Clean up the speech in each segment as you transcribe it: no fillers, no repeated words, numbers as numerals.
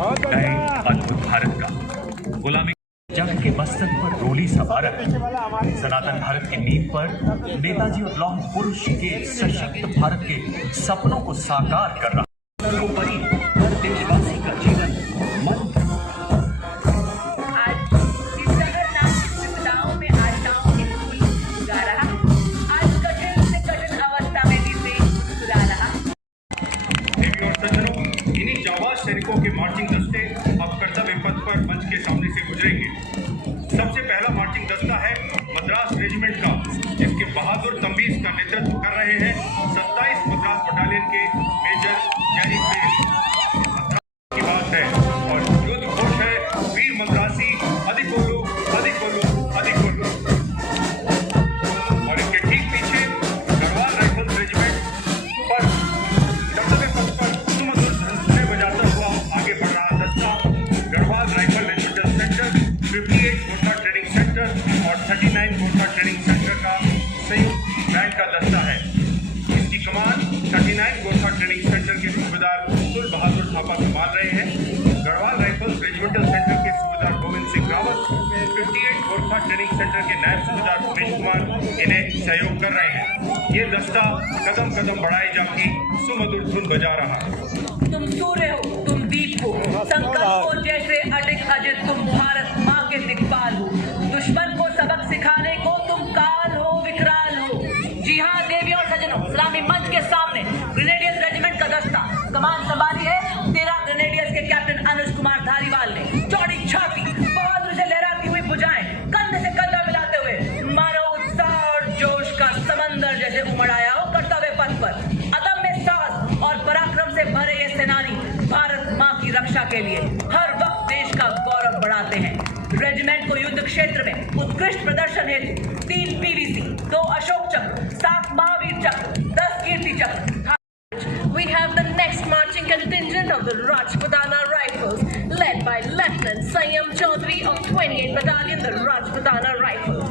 नए अद्भुत भारत का गुलामी जंग के मस्तक पर रोली सवारक सनातन भारत की नींव पर नेताजी और लौह पुरुष के सशक्त भारत के सपनों को साकार कर रहा सर्वोपरि हर देशवासी का जीवन मन सैनिकों के मार्चिंग दस्ते अब कर्तव्य पथ पर मंच के सामने से गुजरेंगे। सबसे पहला मार्चिंग दस्ता है मद्रास रेजिमेंट का, जिसके बहादुर तंबीज का नेतृत्व कर रहे हैं 27 मद्रास बटालियन के मेजर जैनी पेश की बात है और युद्ध घोष है वीर मद्रासी अधिक बोलो अधिक बोलो अधिक बोलो। और इनके ठीक पीछे गढ़वाल राइफल्स रेजिमेंट पर कर्तव्य पथ पर सुमधुर धनुष बजाता हुआ आगे बढ़ रहा दस्ता Garhwal rifle regimental centre, 58 Gorkha training centre और 39 गोरखा ट्रेनिंग सेंटर का संयुक्त बैंड का दस्ता है। इसकी कमान 39 गोरखा ट्रेनिंग सेंटर के सूबेदार सुल बहादुर थापा संभाल रहे हैं। गढ़वाल राइफल्स रेजिमेंटल सेंटर के सूबेदार गोविंद सिंह रावत, 58 गोरखा ट्रेनिंग सेंटर के नायब सूबेदार उमेश कुमार इन्हें सहयोग कर रहे हैं। ये दस्ता कदम कदम बढ़ाए जाके सुमधुर धुन बजा रहा। तुम सूर्य हो, तुम दीप हो, संकल्प हो जैसे अडिग अजित, तुम भारत माँ के दिक्पाल हो। दुश्मन को सबक सिखाने को तुम काल हो, विकराल हो। जी हाँ देवी और सजनों, सलामी मंच के सामने ग्रेनेडियर्स रेजिमेंट का दस्ता कमान संभाली है 13 ग्रेनेडियर्स के कैप्टन अनुज कुमार धारीवाल ने। चौड़ी छाती, बहादुर से लहराती हुई भुजाएं, कंधे से कंधा मिलाते हुए मानो उत्साह और जोश का समंदर जैसे उमड़ आया हो कर्तव्य पथ पर। अदम्य साहस और पराक्रम से भरे ये सेनानी भारत माँ की रक्षा के लिए हर वक्त देश का गौरव बढ़ाते हैं। रेजिमेंट को युद्ध क्षेत्र में उत्कृष्ट प्रदर्शन हेतु 3 PVC, 2 अशोक चक्र, 7 महावीर चक्र, 10 कीर्ति चक्र। We have the next marching contingent of the Rajputana Rifles, led by Lieutenant Sanyam Chaudhary of 28th Battalion, the Rajputana Rifles.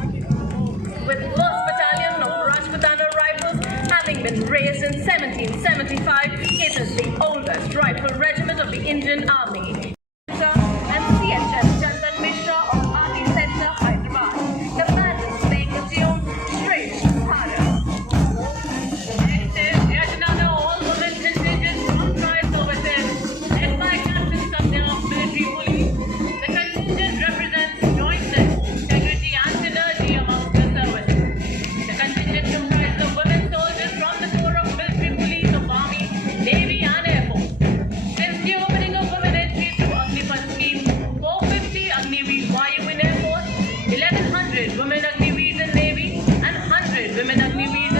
With 1st Battalion of Rajputana Rifles having been raised in 1775, it is the oldest rifle regiment of the Indian Army. And CHS Chandan Mishra of Army Center, Hyderabad. The band is playing the tune Straight Bharat. Next is yet another all-women contingent comprised of within, led by Captain Satya of Military Police. The contingent represents jointness, integrity and synergy amongst the services. The contingent comprises of women soldiers from the Corps of Military Police of Army, Navy and Air Force. Since the opening of women entry through Agnipath scheme, 450 Agniveer Vayu in Air Force, 1100 women Agniveers in Navy and 100 women Agniveers in